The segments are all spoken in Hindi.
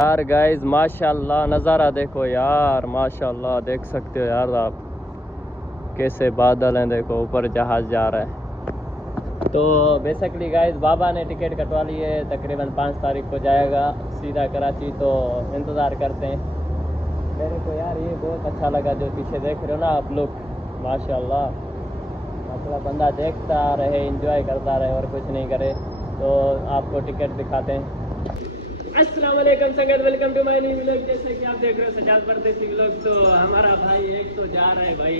यार गाइस माशाल्लाह नज़ारा देखो यार, माशाल्लाह देख सकते हो यार आप कैसे बादल हैं, देखो ऊपर जहाज जा रहा है। तो बेसिकली गाइस बाबा ने टिकट कटवा ली है, तकरीबन 5 तारीख को जाएगा सीधा कराची। तो इंतज़ार करते हैं। मेरे को यार ये बहुत अच्छा लगा जो पीछे देख रहे हो ना आप लोग, माशाल्लाह मतलब बंदा देखता रहे, एंजॉय करता रहे और कुछ नहीं करे। तो आपको टिकट दिखाते हैं। अस्सलाम वालेकुम संगत, welcome to my new vlog. जैसे कि आप देख रहे हो सजाद परदेसी व्लॉग। तो हमारा भाई एक तो जा रहा है भाई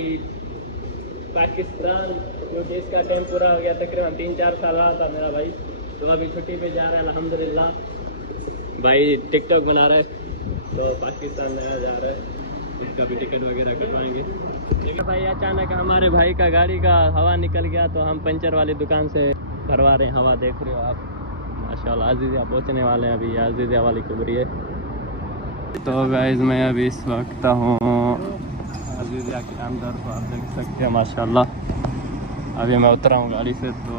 पाकिस्तान, क्योंकि इसका टाइम पूरा हो गया, तकरीबन 3-4 साल रहा था मेरा भाई। तो अभी छुट्टी पे जा रहा है अल्हम्दुलिल्लाह। भाई टिकटॉक बना रहा है तो पाकिस्तान नया जा रहा है, इसका भी टिकट वगैरह करवाएंगे। लेकिन भाई अचानक हमारे भाई का गाड़ी का हवा निकल गया, तो हम पंचर वाली दुकान से भरवा रहे हैं हवा। देख रहे हो आप माशाल्लाह। अजीज़िया पहुँचने वाले हैं अभी, अजीज़िया वाली कुबरी है। तो गाइस मैं अभी इस वक्त हूँ अजीज़िया के अंदर, तो आप देख सकते हैं माशाल्लाह। अभी मैं उतरा हूँ गाड़ी से, तो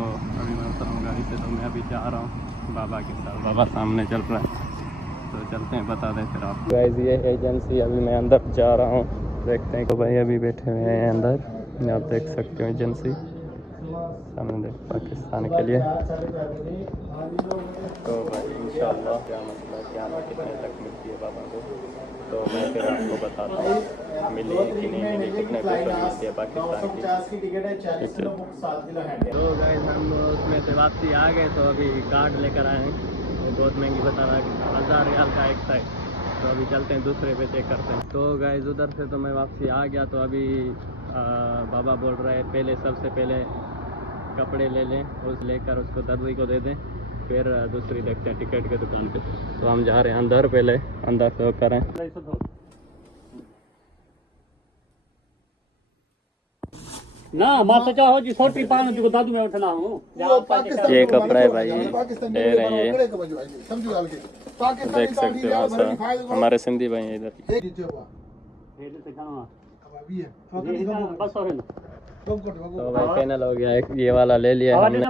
मैं अभी जा रहा हूँ बाबा के साथ। बाबा सामने चल रहा है, तो चलते हैं, बता दें फिर आप। गाइस ये एजेंसी, अभी मैं अंदर जा रहा हूँ, देखते हैं। तो भाई अभी बैठे हुए हैं अंदर, आप देख सकते हो एजेंसी सामने पाकिस्तान के लिए। तो भाई इंशाअल्लाह क्या मसला क्या कितने तक मिलती है बाबा को, तो मैं फिर आपको बताता हूँ मिली कि नहीं मिली, कितने पैसे मिलती है पाकिस्तान की। तो गाइस हम उसमें से वापसी आ गए, तो अभी कार्ड लेकर आए हैं। वो बहुत महंगी बता रहा है, 1000 रियाल का एक था। तो अभी चलते हैं दूसरे पे चेक करते हैं। तो गाइस उधर से तो मैं वापसी आ गया, तो अभी बाबा बोल रहे हैं पहले सबसे पहले कपड़े ले लें, उस लेकर उसको दर्जी को दे दें, फिर दूसरी देखते हैं टिकट के दुकान पे। तो हम जा रहे हैं अंदर, पहले अंदर से होकर हैं। ना माता चाहो जी छोटी पान जो दादू में उठना हूँ। ये कपड़ा है भाई, ले रहे हैं ये, देख सकते हो ऐसा। हमारे सिंधी भाई हैं इधर। तो भाई फाइनल हो गया, एक ये वाला ले लिया हमने।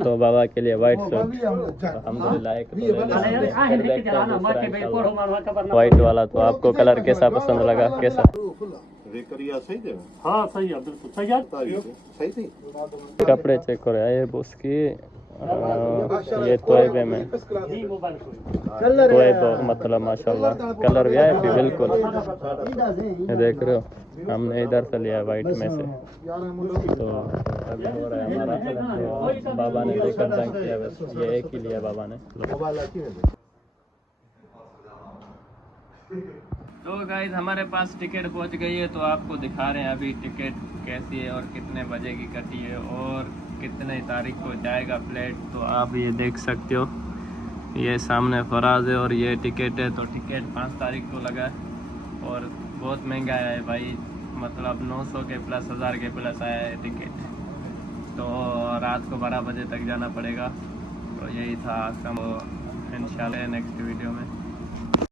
तो बाबा के लिए वाइट शर्ट अल्हम्दुलिल्लाह एक तो ले लिया। फिर देखते हैं दूसरा इंशाल्लाह वाइट वाला। तो आपको कलर कैसा पसंद लगा, कैसा? हाँ सही है, बिल्कुल सही है। कपड़े चेक करो यार, ये उसकी ये तोयबे में तोयबा, मतलब माशाल्लाह कलर भी है बिल्कुल। ये देख रहे हो, हमने इधर से लिया वाइट में से। तो अभी हो रहा है हमारा, तो बाबा ने लेकर जंग किया, बस ये एक ही लिया बाबा ने। तो गाइस हमारे पास टिकट पहुंच गई है, तो आपको दिखा रहे हैं अभी टिकट कैसी है और कितने बजे की कटी है और कितने तारीख को जाएगा फ्लाइट। तो आप ये देख सकते हो, ये सामने फराज है और ये टिकट है। तो टिकट 5 तारीख को लगा है और बहुत महंगा आया है भाई, मतलब 900 के प्लस 1000 के प्लस आया है टिकट। तो रात को 12 बजे तक जाना पड़ेगा। तो यही था आज का, इंशाल्लाह नेक्स्ट वीडियो में।